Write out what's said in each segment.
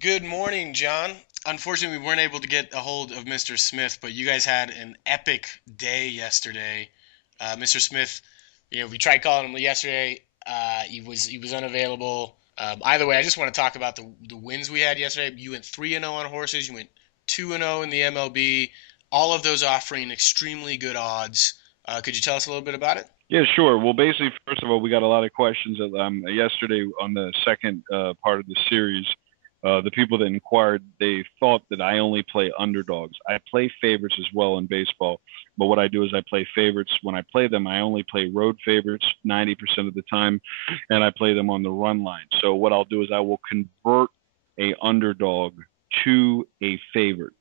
Good morning, John. Unfortunately, we weren't able to get a hold of Mr. Smith, but you guys had an epic day yesterday. Mr. Smith, we tried calling him yesterday. He was unavailable. Either way, I just want to talk about the wins we had yesterday. You went 3-0 on horses. You went 2-0 in the MLB. All of those offering extremely good odds. Could you tell us a little bit about it? Yeah, sure. Well, basically, first of all, we got a lot of questions yesterday on the second part of the series. The people that inquired, they thought that I only play underdogs. I play favorites as well in baseball, but what I do is I play favorites. When I play them, I only play road favorites 90% of the time, and I play them on the run line. So what I'll do is I will convert a underdog to a favorite.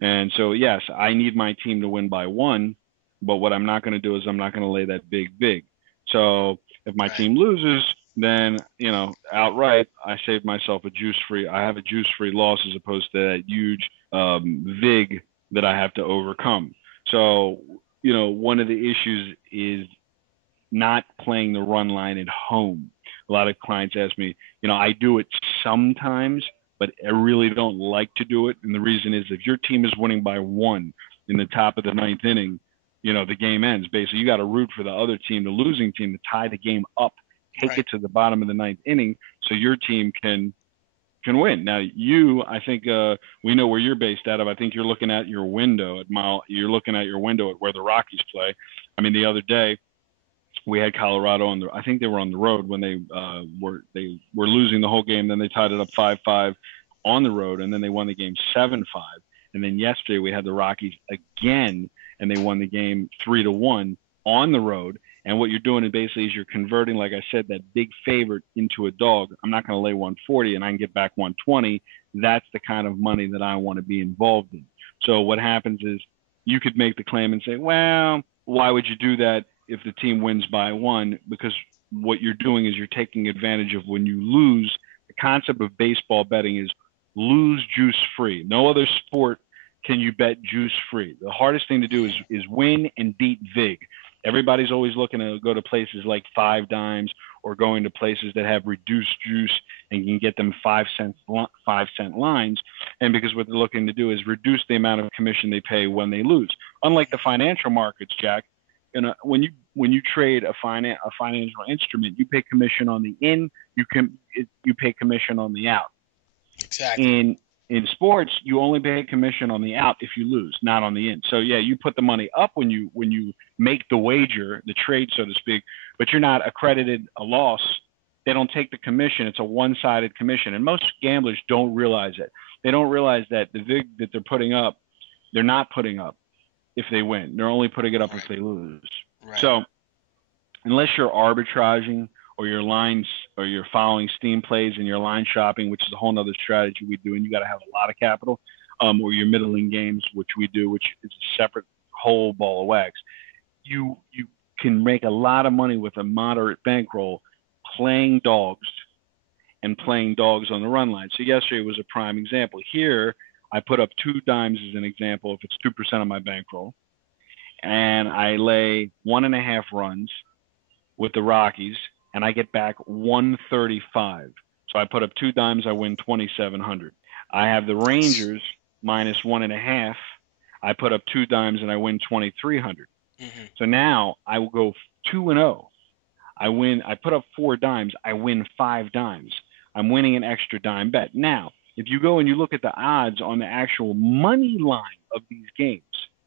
And so, yes, I need my team to win by one, but what I'm not going to do is I'm not going to lay that big. So if my Right. team loses, then outright I save myself a juice free. I have a juice free loss as opposed to that huge vig that I have to overcome. So one of the issues is not playing the run line at home. A lot of clients ask me, I do it sometimes, but I really don't like to do it. And the reason is if your team is winning by one in the top of the ninth inning, the game ends. Basically, you got to root for the other team, the losing team, to tie the game up, take Right. it to the bottom of the ninth inning, so your team can win. Now, I think we know where you're based out of. I think you're looking at your window at mile. You're looking at your window at where the Rockies play. I mean, the other day we had Colorado on the. I think they were on the road when they were losing the whole game. Then they tied it up 5-5 on the road, and then they won the game 7-5. And then yesterday we had the Rockies again, and they won the game 3-1 on the road. And what you're doing is basically you're converting, like I said, that big favorite into a dog. I'm not going to lay 140 and I can get back 120. That's the kind of money that I want to be involved in. So what happens is you could make the claim and say, well, why would you do that if the team wins by one? Because what you're doing is you're taking advantage of when you lose. The concept of baseball betting is lose juice free. No other sport can you bet juice free. The hardest thing to do is win and beat vig. Everybody's always looking to go to places like Five Dimes or going to places that have reduced juice and can get them 5 cent lines. And because what they're looking to do is reduce the amount of commission they pay when they lose. Unlike the financial markets, Jack, when you trade a financial instrument, you pay commission on the in, you pay commission on the out. Exactly. In sports, you only pay commission on the out if you lose, not on the in. So yeah, you put the money up when you make the wager, the trade, so to speak, but you're not accredited a loss. They don't take the commission. It's a one-sided commission, and most gamblers don't realize it. They don't realize that the vig that they're putting up, they're not putting up if they win. They're only putting it up if Right. they lose. Right. So unless you're arbitraging or your lines or you're following steam plays and you're line shopping, which is a whole other strategy we do, and you got to have a lot of capital, or your middling games, which we do, which is a separate whole ball of wax. You can make a lot of money with a moderate bankroll playing dogs and playing dogs on the run line. So yesterday was a prime example. Here, I put up 2 dimes as an example. If it's 2% of my bankroll, and I lay 1.5 runs with the Rockies, and I get back 135. So I put up 2 dimes, I win 2,700. I have the That's. Rangers minus 1.5. I put up 2 dimes and I win 2,300. Hmm. So now I will go 2-0. I win. I put up 4 dimes. I win 5 dimes. I'm winning an extra dime bet. Now, if you go and you look at the odds on the actual money line of these games,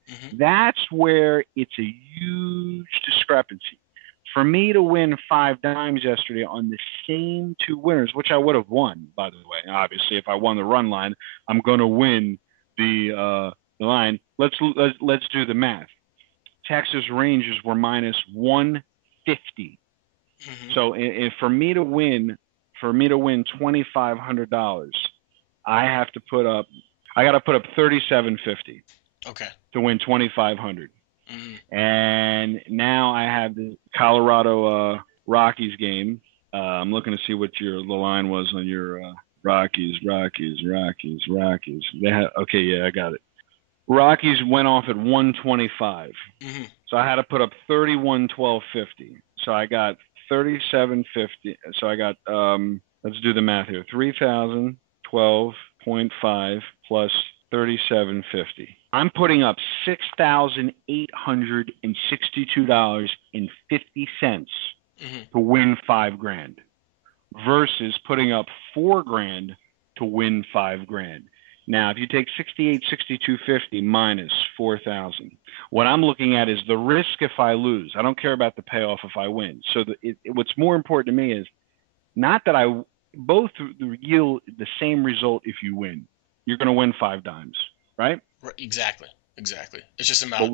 Hmm. that's where it's a huge discrepancy. For me to win 5 dimes yesterday on the same two winners, which I would have won, by the way. Obviously, if I won the run line, I'm going to win the line. Let's do the math. Texas Rangers were minus 150. Hmm. So for me to win $2,500, I have to put up I got to put up 3750 Okay. to win 2,500. Hmm. And now I have the Colorado Rockies game. I'm looking to see what the line was on your Rockies. Okay, yeah, I got it. Rockies went off at 125, Hmm. so I had to put up 31,1250. So I got 3750. So I got let's do the math here. 3,012 0.5 plus 37.50. I'm putting up $6,862.50 to win $5,000 versus putting up $4,000 to win $5,000. Now, if you take 68.6250 minus 4,000, what I'm looking at is the risk if I lose. I don't care about the payoff if I win. So what's more important to me is not that both yield the same result if you win. You're going to win 5 dimes, right? Exactly. It's just about.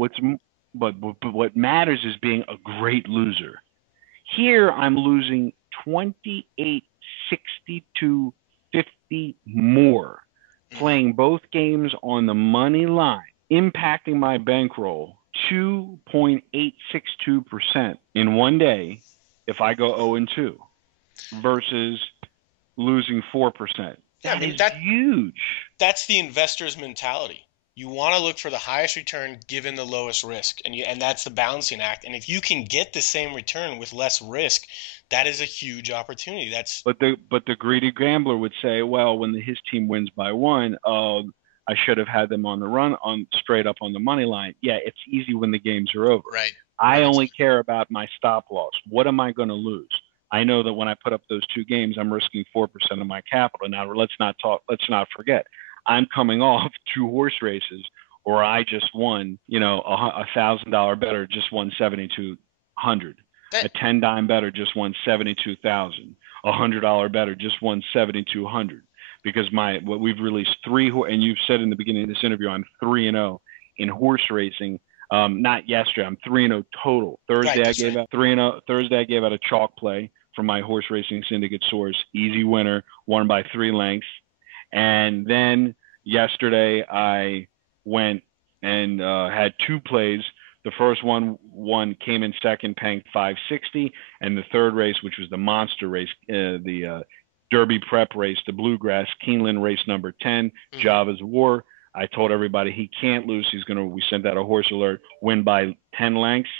But what matters is being a great loser. Here I'm losing 28.6250 more, playing both games on the money line, impacting my bankroll 2.862% in one day if I go 0-2 versus losing 4%. Yeah, That's huge. That's the investor's mentality. You want to look for the highest return given the lowest risk, and that's the balancing act. And if you can get the same return with less risk, that is a huge opportunity. But the greedy gambler would say, well, when his team wins by 1, I should have had them on the run on straight up on the money line. Yeah, it's easy when the games are over. Right. I only care about my stop loss. What am I going to lose? I know that when I put up those 2 games, I'm risking 4% of my capital. Now let's not forget, I'm coming off 2 horse races, or I just won, $1,000 better, just won 7,200. A 10 dime better just won 72,000. $100 better just won 7,200. Because we've released 3, and you've said in the beginning of this interview, I'm 3-0 in horse racing. Not yesterday. I'm 3-0 total. Thursday I gave out 3-0. Thursday I gave out a chalk play for my horse racing syndicate source. Easy winner, won by 3 lengths. And then yesterday I went and had 2 plays. The first one came in second, paying $560, and the third race, which was the monster race, the Derby Prep race, the Bluegrass Keeneland race number 10, Java's War. I told everybody he can't lose. We sent out a horse alert, win by 10 lengths,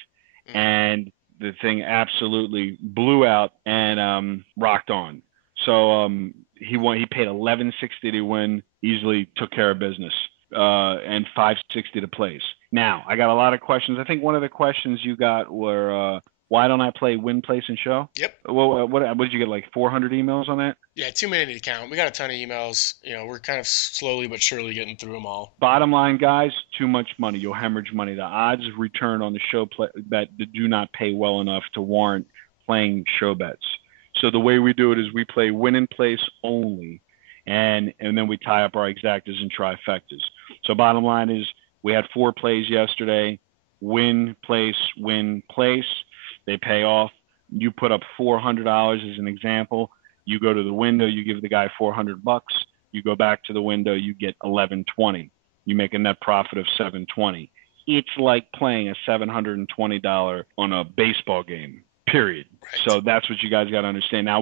and the thing absolutely blew out and rocked on. So he won. He paid $11.60 to win, easily took care of business, and $5.60 to place. Now I got a lot of questions. I think one of the questions you got were, why don't I play win, place, and show? Yep. Well, what did you get, like 400 emails on that? Yeah, too many to count. We got a ton of emails. We're kind of slowly but surely getting through them all. Bottom line, guys, too much money. You'll hemorrhage money. The odds of return on the show bet do not pay well enough to warrant playing show bets. So the way we do it is we play win and place only, and then we tie up our exactas and trifectas. So bottom line is we had 4 plays yesterday, win, place, win, place. They pay off. You put up $400 as an example. You go to the window, you give the guy $400. You go back to the window, you get $11.20. You make a net profit of $7.20. It's like playing a $720 on a baseball game. Period. Right. So that's what you guys got to understand. Now,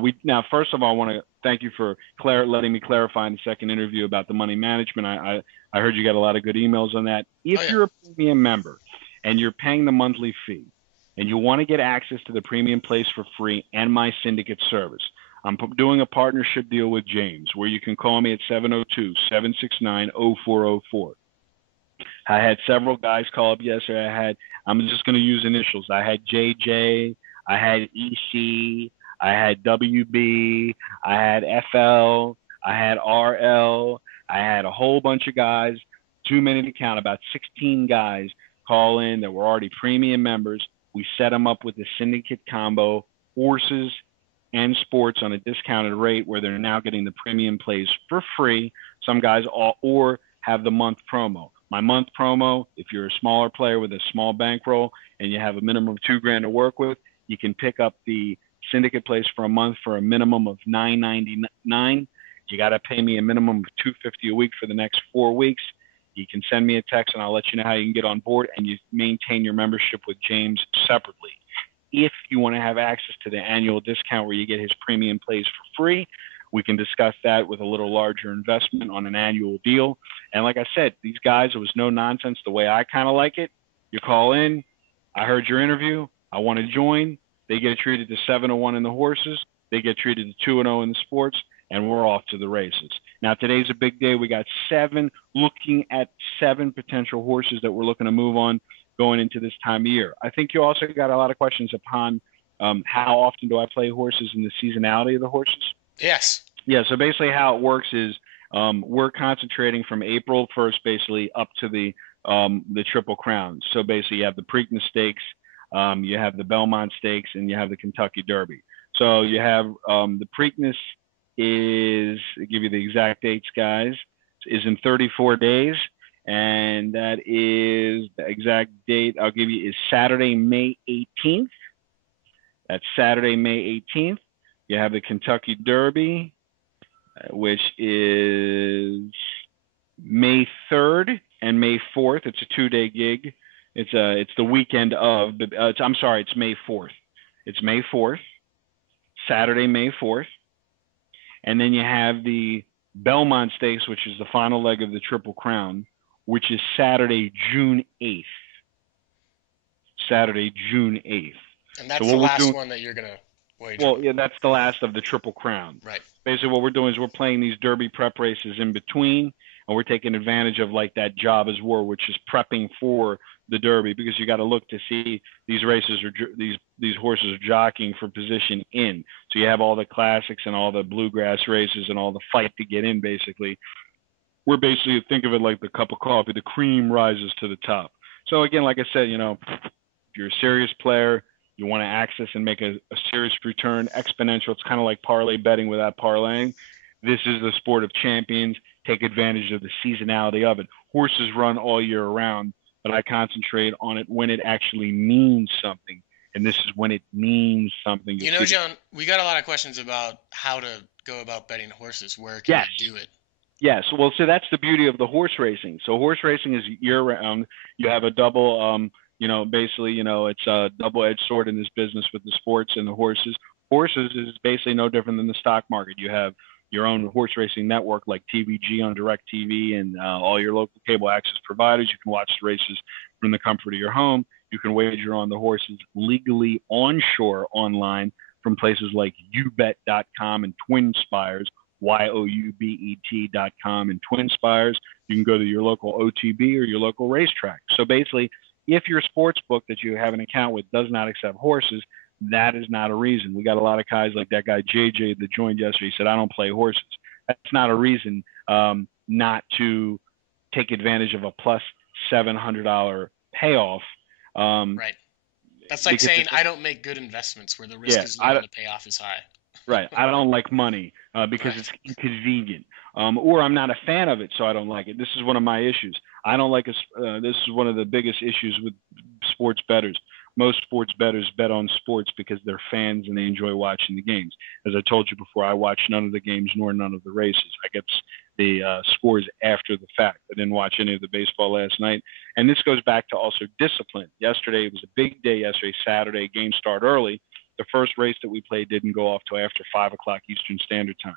first of all, I want to thank you for letting me clarify in the second interview about the money management. I heard you got a lot of good emails on that. If you're a premium member and you're paying the monthly fee and you want to get access to the premium place for free and my syndicate service, I'm doing a partnership deal with James where you can call me at 702-769-0404. I had several guys call up yesterday. I'm just going to use initials. I had JJ. I had EC, I had WB, I had FL, I had RL, I had a whole bunch of guys, too many to count, about 16 guys call in that were already premium members. We set them up with the syndicate combo, horses and sports on a discounted rate where they're now getting the premium plays for free. Some guys or have the month promo. My month promo, if you're a smaller player with a small bankroll and you have a minimum of $2,000 to work with, you can pick up the syndicate place for a month for a minimum of $9.99. You got to pay me a minimum of $250 a week for the next 4 weeks. You can send me a text and I'll let you know how you can get on board, and you maintain your membership with James separately. If you want to have access to the annual discount where you get his premium plays for free, we can discuss that with a little larger investment on an annual deal. And like I said, these guys, it was no nonsense the way I kind of like it. You call in, I heard your interview, I want to join. They get treated to 7-1 in the horses. They get treated to 2-0 in the sports, and we're off to the races. Now, today's a big day. We got looking at 7 potential horses that we're looking to move on going into this time of year. I think you also got a lot of questions upon how often do I play horses and the seasonality of the horses. Yes. Yeah, so basically how it works is we're concentrating from April 1st basically up to the Triple Crown. So basically you have the Preakness Stakes, you have the Belmont Stakes, and you have the Kentucky Derby. So you have the Preakness is, I'll give you the exact dates, guys, is in 34 days. And that is the exact date I'll give you is Saturday, May 18th. That's Saturday, May 18th. You have the Kentucky Derby, which is May 3rd and May 4th. It's a 2-day gig. It's the weekend of. I'm sorry, it's May 4th. It's May 4th, Saturday, May 4th, and then you have the Belmont Stakes, which is the final leg of the Triple Crown, which is Saturday, June 8th. Saturday, June 8th. And that's the last one that you're gonna wager. Well, yeah, that's the last of the Triple Crown. Right. Basically, what we're doing is we're playing these Derby prep races in between, and we're taking advantage of like that job as war, which is prepping for the Derby, because you got to look to see these races are these horses are jockeying for position in. So you have all the classics and all the bluegrass races and all the fight to get in. Basically, we're basically think of it like the cup of coffee. The cream rises to the top. So again, like I said, if you're a serious player, you want to access and make a serious return, exponential. It's kind of like parlay betting without parlaying. This is the sport of champions. Take advantage of the seasonality of it. Horses run all year round, but I concentrate on it when it actually means something. And this is when it means something. John, we got a lot of questions about how to go about betting horses. Where can you do it? Yes. Well, so that's the beauty of the horse racing. So horse racing is year round. You have a double, basically, it's a double-edged sword in this business with the sports and the horses. Horses is basically no different than the stock market. You have your own horse racing network like TVG on DirecTV and all your local cable access providers. You can watch the races from the comfort of your home. You can wager on the horses legally onshore online from places like ubet.com and TwinSpires, YOUBET.com and TwinSpires. You can go to your local OTB or your local racetrack. So basically, if your sports book that you have an account with does not accept horses, that is not a reason. We got a lot of guys like that guy JJ that joined yesterday. He said, I don't play horses. That's not a reason not to take advantage of a plus $700 payoff. Right. That's like saying I don't make good investments where the risk is low and the payoff is high. Right. I don't like money because it's inconvenient. Or I'm not a fan of it, so I don't like it. This is one of my issues. I don't like this is one of the biggest issues with sports bettors. Most sports bettors bet on sports because they're fans and they enjoy watching the games. As I told you before, I watch none of the games nor none of the races. I get the scores after the fact. I didn't watch any of the baseball last night. And this goes back to also discipline. Yesterday, it was a big day yesterday, Saturday. Games start early. The first race that we played didn't go off till after 5 o'clock Eastern Standard Time.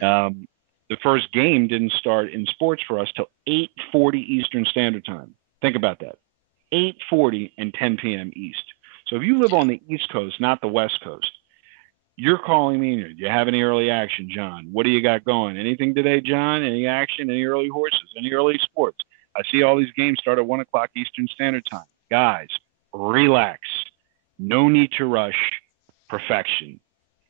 Mm-hmm. The first game didn't start in sports for us till 8:40 Eastern Standard Time. Think about that. 8:40 and 10 p.m. East. So if you live on the East Coast, not the West Coast, you're calling me. Do you have any early action, John? What do you got going? Anything today, John? Any action? Any early horses? Any early sports? I see all these games start at 1 o'clock Eastern Standard Time. Guys, relax. No need to rush perfection.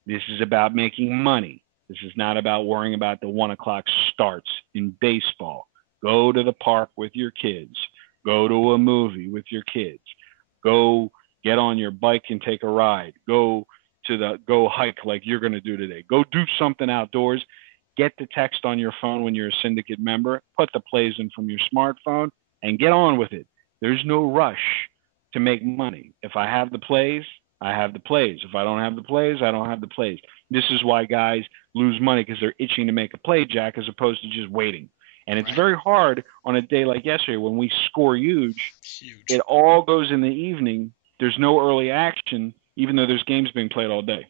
This is about making money. This is not about worrying about the 1 o'clock starts in baseball. Go to the park with your kids. Go to a movie with your kids. Go get on your bike and take a ride. Go hike like you're going to do today. Go do something outdoors. Get the text on your phone when you're a syndicate member. Put the plays in from your smartphone and get on with it. There's no rush to make money. If I have the plays, I have the plays. If I don't have the plays, I don't have the plays. This is why guys lose money, because they're itching to make a play, Jack, as opposed to just waiting. And it's very hard on a day like yesterday when we score huge. It all goes in the evening. There's no early action, even though there's games being played all day.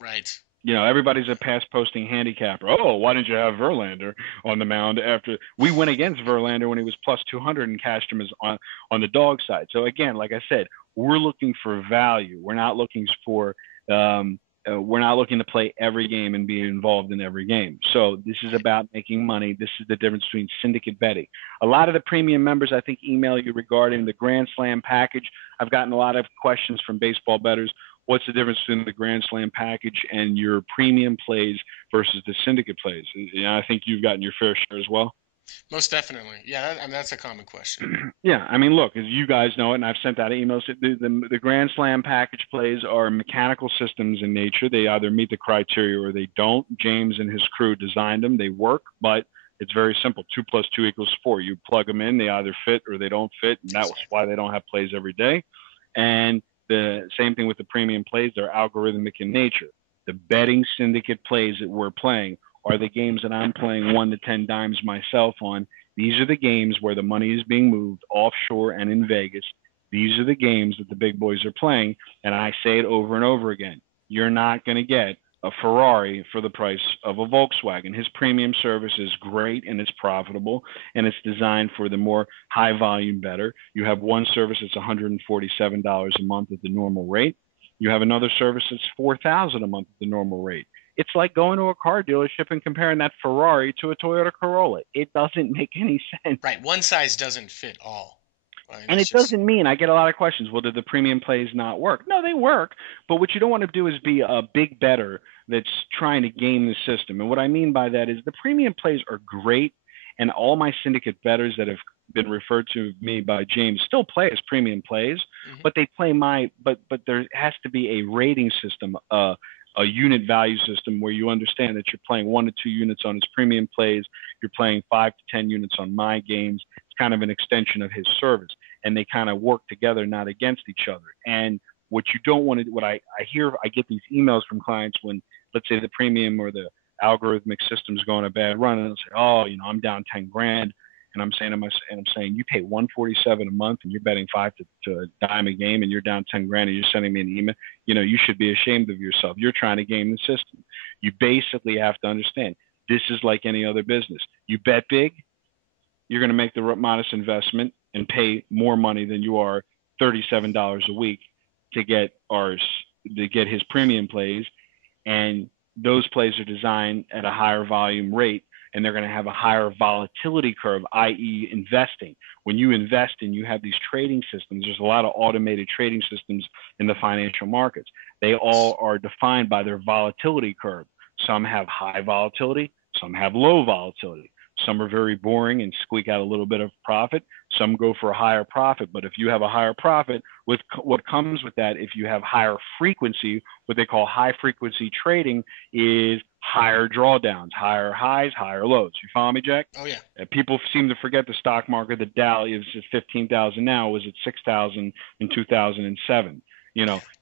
Right. Everybody's a pass posting handicapper. Oh, why didn't you have Verlander on the mound after we went against Verlander when he was plus 200 and cashed him as on the dog side? So again, like I said, we're looking for value. We're not looking for we're not looking to play every game and be involved in every game. So this is Right. about making money. This is the difference between syndicate betting. A lot of the premium members, I think, email you regarding the Grand Slam package. I've gotten a lot of questions from baseball bettors. What's the difference between the Grand Slam package and your premium plays versus the syndicate plays? I think you've gotten your fair share as well. Most definitely. Yeah, I mean, that's a common question. Yeah, I mean, look, as you guys know it, and I've sent out emails. The Grand Slam package plays are mechanical systems in nature. They either meet the criteria or they don't. James and his crew designed them. They work, but it's very simple. 2 + 2 = 4. You plug them in, they either fit or they don't fit, and that's Exactly. why they don't have plays every day. And the same thing with the premium plays. They're algorithmic in nature. The betting syndicate plays that we're playing are the games that I'm playing 1 to 10 dimes myself on. These are the games where the money is being moved offshore and in Vegas. These are the games that the big boys are playing. And I say it over and over again. You're not going to get a Ferrari for the price of a Volkswagen. His premium service is great and it's profitable and it's designed for the more high volume better. You have one service that's $147 a month at the normal rate. You have another service that's $4,000 a month at the normal rate. It's like going to a car dealership and comparing that Ferrari to a Toyota Corolla. It doesn't make any sense. Right. One size doesn't fit all. I mean, And that's it just doesn't mean I get a lot of questions. Well, did the premium plays not work? No, they work. But what you don't want to do is be a big better that's trying to game the system. And what I mean by that is the premium plays are great. And all my syndicate bettors that have been referred to me by James still play as premium plays, hmm but they play but there has to be a rating system, a unit value system where you understand that you're playing 1 to 2 units on his premium plays, you're playing 5 to 10 units on my games. It's kind of an extension of his service, and they kind of work together, not against each other. And what you don't want to, what I hear, I get these emails from clients when, let's say, the premium or the algorithmic system's going a bad run, and they'll say, oh, I'm down 10 grand. And I'm saying to myself, and I'm saying, you pay 147 a month and you're betting 5 to 10 a game and you're down 10 grand and you're sending me an email. You should be ashamed of yourself. You're trying to game the system. You basically have to understand this is like any other business. You bet big, you're going to make the modest investment and pay more money than you are $37 a week to get ours, to get his premium plays. And those plays are designed at a higher volume rate and they're going to have a higher volatility curve, i.e., investing. When you invest and you have these trading systems, there's a lot of automated trading systems in the financial markets. They all are defined by their volatility curve. Some have high volatility, some have low volatility. Some are very boring and squeak out a little bit of profit. Some go for a higher profit. But if you have a higher profit, with what comes with that, if you have higher frequency, what they call high frequency trading is higher drawdowns, higher highs, higher lows. You follow me, Jack? Oh yeah. People seem to forget the stock market. The Dow is at 15,000 now. It was at 6,000 in 2007.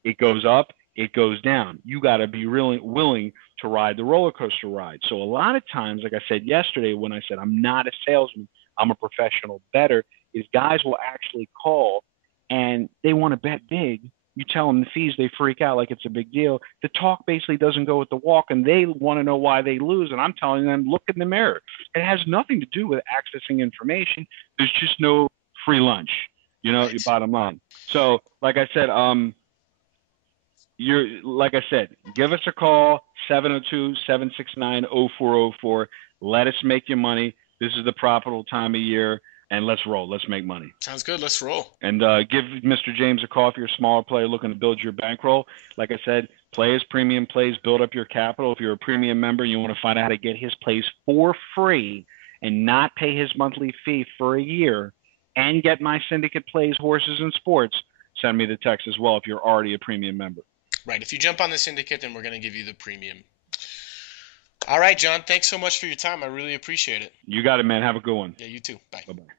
It goes up, it goes down. You got to be really willing to ride the roller coaster ride. So a lot of times, like I said yesterday, when I said I'm not a salesman, I'm a professional bettor, is guys will actually call and they want to bet big. You tell them the fees, they freak out like it's a big deal. The talk basically doesn't go with the walk, and they want to know why they lose. And I'm telling them, look in the mirror. It has nothing to do with accessing information. There's just no free lunch, Right. bottom line. So, like I said, give us a call, 702-769-0404. Let us make you money. This is the profitable time of year, and let's roll. Let's make money. Sounds good. Let's roll. And give Mr. James a call if you're a smaller player looking to build your bankroll. Like I said, play his premium plays, build up your capital. If you're a premium member, you want to find out how to get his plays for free and not pay his monthly fee for a year and get my syndicate plays, horses, and sports, send me the text as well if you're already a premium member. Right. If you jump on the syndicate, then we're going to give you the premium. All right, John. Thanks so much for your time. I really appreciate it. You got it, man. Have a good one. Yeah, you too. Bye. Bye-bye.